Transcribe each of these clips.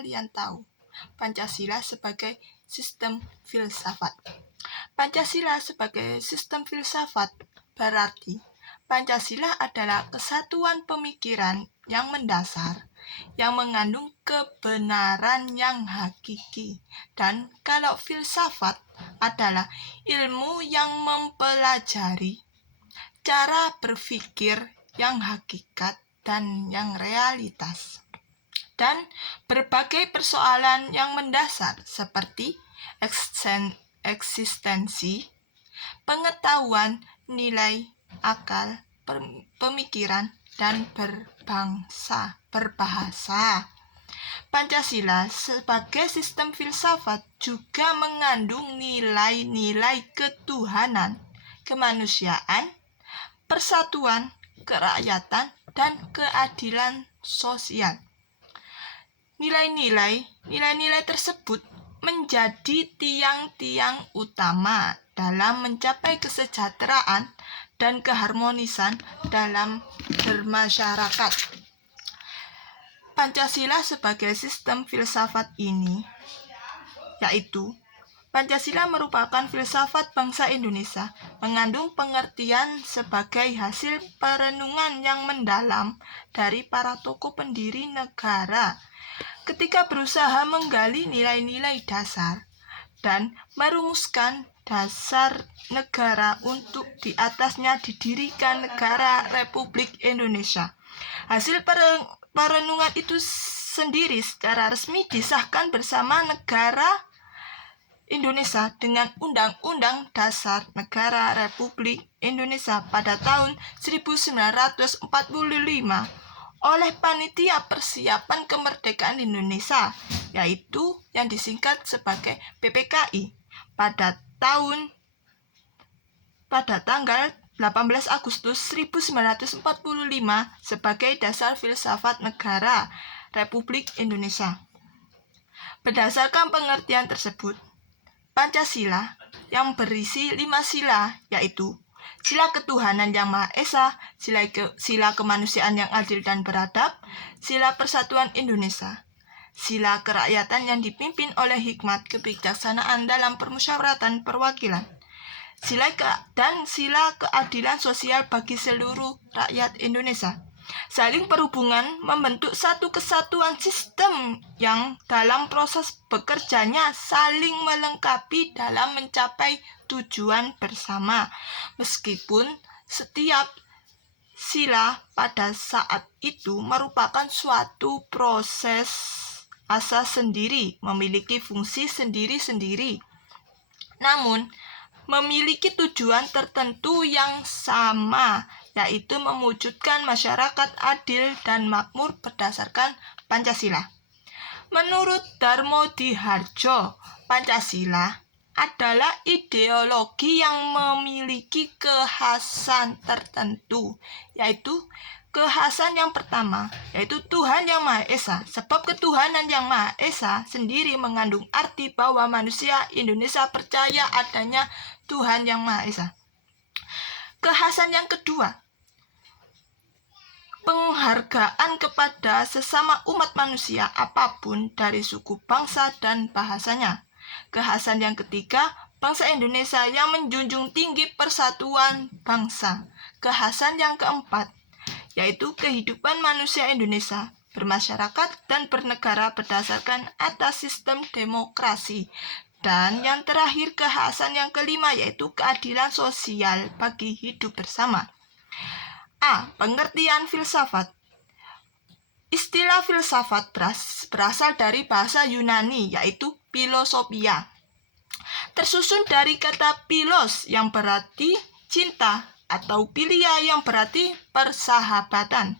kalian tahu Pancasila sebagai sistem filsafat. Pancasila sebagai sistem filsafat berarti Pancasila adalah kesatuan pemikiran yang mendasar, yang mengandung kebenaran yang hakiki. Dan kalau filsafat adalah ilmu yang mempelajari cara berpikir yang hakikat dan yang realitas, dan berbagai persoalan yang mendasar seperti eksistensi, pengetahuan, nilai, akal, pemikiran, dan berbahasa. Pancasila sebagai sistem filsafat juga mengandung nilai-nilai ketuhanan, kemanusiaan, persatuan, kerakyatan, dan keadilan sosial. Nilai-nilai tersebut menjadi tiang-tiang utama dalam mencapai kesejahteraan dan keharmonisan dalam bermasyarakat. Pancasila sebagai sistem filsafat ini, yaitu Pancasila merupakan filsafat bangsa Indonesia, mengandung pengertian sebagai hasil perenungan yang mendalam dari para tokoh pendiri negara ketika berusaha menggali nilai-nilai dasar dan merumuskan dasar negara untuk di atasnya didirikan negara Republik Indonesia. Hasil perenungan itu sendiri secara resmi disahkan bersama negara Indonesia dengan Undang-Undang Dasar Negara Republik Indonesia pada tahun 1945 oleh Panitia Persiapan Kemerdekaan Indonesia, yaitu yang disingkat sebagai PPKI, pada tanggal 18 Agustus 1945 sebagai dasar filsafat negara Republik Indonesia. Berdasarkan pengertian tersebut, Pancasila yang berisi 5 sila, yaitu sila ketuhanan yang Maha Esa, sila kemanusiaan yang adil dan beradab, sila persatuan Indonesia, sila kerakyatan yang dipimpin oleh hikmat kebijaksanaan dalam permusyawaratan perwakilan, sila keadilan sosial bagi seluruh rakyat Indonesia, saling berhubungan membentuk satu kesatuan sistem yang dalam proses bekerjanya saling melengkapi dalam mencapai tujuan bersama, meskipun setiap sila pada saat itu merupakan suatu proses asa sendiri, memiliki fungsi sendiri-sendiri, namun memiliki tujuan tertentu yang sama, yaitu mewujudkan masyarakat adil dan makmur berdasarkan Pancasila. Menurut Darmo Dihardjo, Pancasila adalah ideologi yang memiliki kekhasan tertentu, yaitu kekhasan yang pertama, yaitu Tuhan yang Maha Esa. Sebab ketuhanan yang Maha Esa sendiri mengandung arti bahwa manusia Indonesia percaya adanya Tuhan yang Maha Esa. Kekhasan yang kedua, penghargaan kepada sesama umat manusia apapun dari suku, bangsa, dan bahasanya. Kekhasan yang ketiga, bangsa Indonesia yang menjunjung tinggi persatuan bangsa. Kekhasan yang keempat, yaitu kehidupan manusia Indonesia bermasyarakat dan bernegara berdasarkan atas sistem demokrasi. Dan yang terakhir, kekhasan yang kelima, yaitu keadilan sosial bagi hidup bersama. A. Pengertian filsafat. Istilah filsafat berasal dari bahasa Yunani, yaitu philosophia. Tersusun dari kata philos yang berarti cinta atau philia yang berarti persahabatan.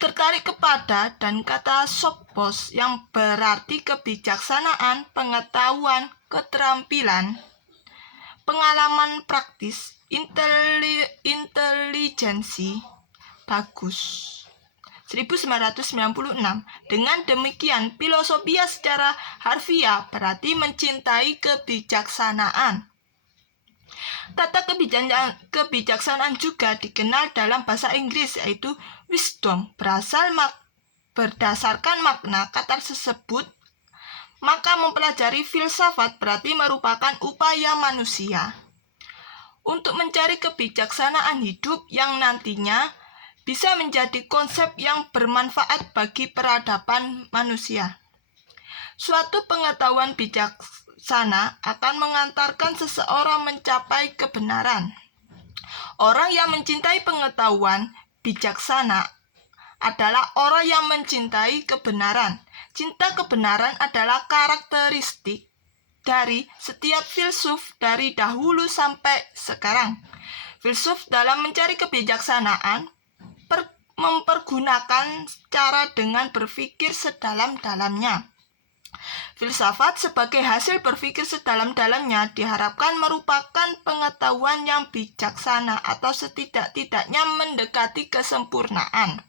Tertarik kepada dan kata sophos yang berarti kebijaksanaan, pengetahuan, keterampilan, pengalaman praktis, intelijensi bagus. 1996. Dengan demikian, filosofia secara harfiah berarti mencintai kebijaksanaan. Kata kebijaksanaan juga dikenal dalam bahasa Inggris, yaitu wisdom, berasal berdasarkan makna kata tersebut, maka mempelajari filsafat berarti merupakan upaya manusia untuk mencari kebijaksanaan hidup yang nantinya bisa menjadi konsep yang bermanfaat bagi peradaban manusia. Suatu pengetahuan bijaksana akan mengantarkan seseorang mencapai kebenaran. Orang yang mencintai pengetahuan bijaksana adalah orang yang mencintai kebenaran. Cinta kebenaran adalah karakteristik dari setiap filsuf dari dahulu sampai sekarang. Filsuf dalam mencari kebijaksanaan mempergunakan cara dengan berpikir sedalam-dalamnya. Filsafat sebagai hasil berpikir sedalam-dalamnya diharapkan merupakan pengetahuan yang bijaksana atau setidak-tidaknya mendekati kesempurnaan.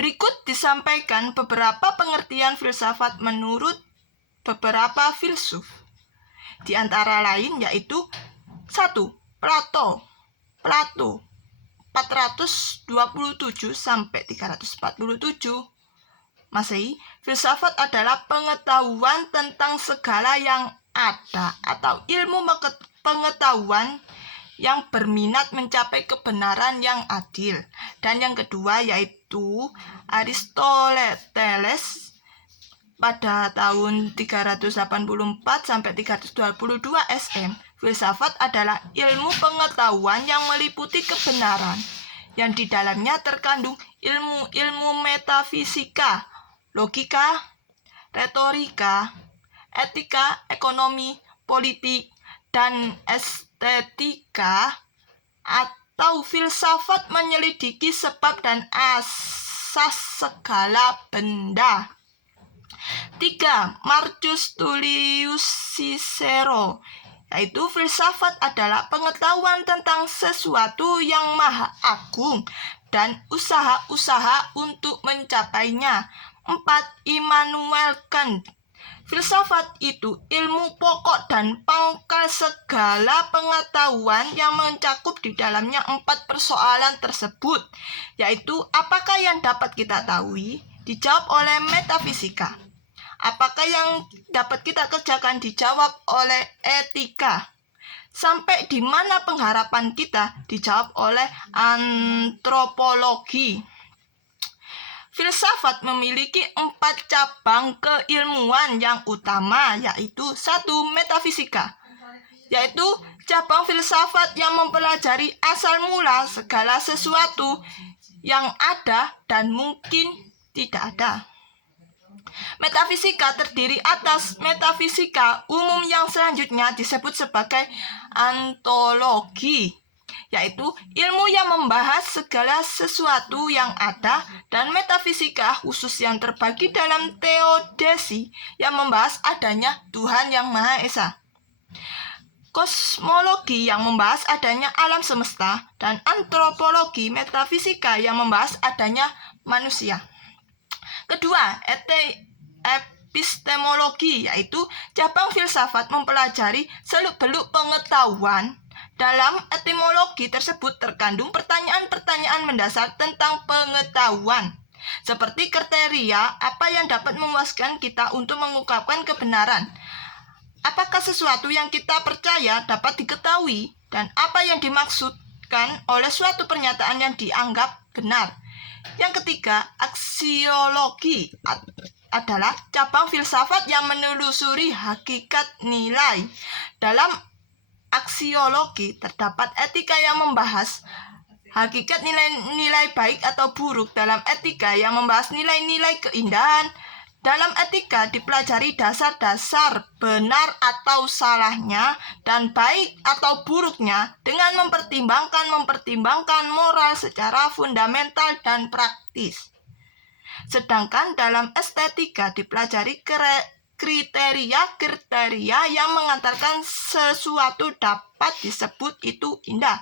Berikut disampaikan beberapa pengertian filsafat menurut beberapa filsuf. Di antara lain yaitu 1. Plato 427 sampai 347 Masehi. Filsafat adalah pengetahuan tentang segala yang ada atau ilmu pengetahuan yang berminat mencapai kebenaran yang adil. Dan yang kedua yaitu Aristoteles pada tahun 384 sampai 322 SM. Filsafat adalah ilmu pengetahuan yang meliputi kebenaran, yang di dalamnya terkandung ilmu-ilmu metafisika, logika, retorika, etika, ekonomi, politik, dan estetika. Atau filsafat menyelidiki sebab dan asas segala benda. 3. Marcus Tullius Cicero, yaitu filsafat adalah pengetahuan tentang sesuatu yang maha agung dan usaha-usaha untuk mencapainya. 4. Immanuel Kant, filsafat itu ilmu pokok dan pangkal segala pengetahuan yang mencakup di dalamnya 4 persoalan tersebut, yaitu apakah yang dapat kita tahui, dijawab oleh metafisika. Apakah yang dapat kita kerjakan, dijawab oleh etika. Sampai di mana pengharapan kita, dijawab oleh antropologi. Filsafat memiliki 4 cabang keilmuan yang utama, yaitu 1. Metafisika, yaitu cabang filsafat yang mempelajari asal mula segala sesuatu yang ada dan mungkin tidak ada. Metafisika terdiri atas metafisika umum yang selanjutnya disebut sebagai ontologi, yaitu ilmu yang membahas segala sesuatu yang ada, dan metafisika khusus yang terbagi dalam teodesi yang membahas adanya Tuhan yang Maha Esa. Kosmologi yang membahas adanya alam semesta, dan antropologi metafisika yang membahas adanya manusia. Kedua, epistemologi, yaitu cabang filsafat mempelajari seluk-beluk pengetahuan. Dalam etimologi tersebut terkandung pertanyaan-pertanyaan mendasar tentang pengetahuan, seperti kriteria apa yang dapat memuaskan kita untuk mengungkapkan kebenaran. Apakah sesuatu yang kita percaya dapat diketahui, dan apa yang dimaksudkan oleh suatu pernyataan yang dianggap benar. Yang ketiga, aksiologi adalah cabang filsafat yang menelusuri hakikat nilai. Dalam aksiologi terdapat etika yang membahas hakikat nilai-nilai baik atau buruk. Dalam etika yang membahas nilai-nilai keindahan. Dalam etika dipelajari dasar-dasar benar atau salahnya dan baik atau buruknya dengan mempertimbangkan moral secara fundamental dan praktis. Sedangkan dalam estetika dipelajari kriteria-kriteria yang mengantarkan sesuatu dapat disebut itu indah.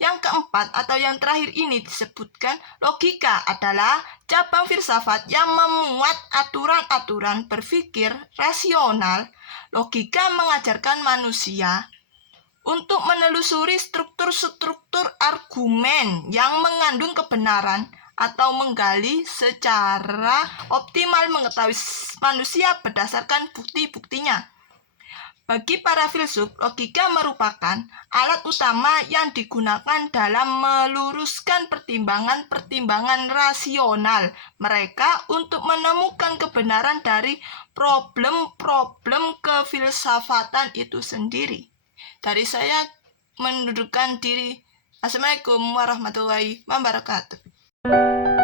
Yang keempat atau yang terakhir ini disebutkan logika adalah cabang filsafat yang memuat aturan-aturan berpikir rasional. Logika mengajarkan manusia untuk menelusuri struktur-struktur argumen yang mengandung kebenaran atau menggali secara optimal mengetahui manusia berdasarkan bukti-buktinya. Bagi para filsuf, logika merupakan alat utama yang digunakan dalam meluruskan pertimbangan-pertimbangan rasional mereka untuk menemukan kebenaran dari problem-problem kefilsafatan itu sendiri. Dari saya mendudukkan diri. Assalamualaikum warahmatullahi wabarakatuh.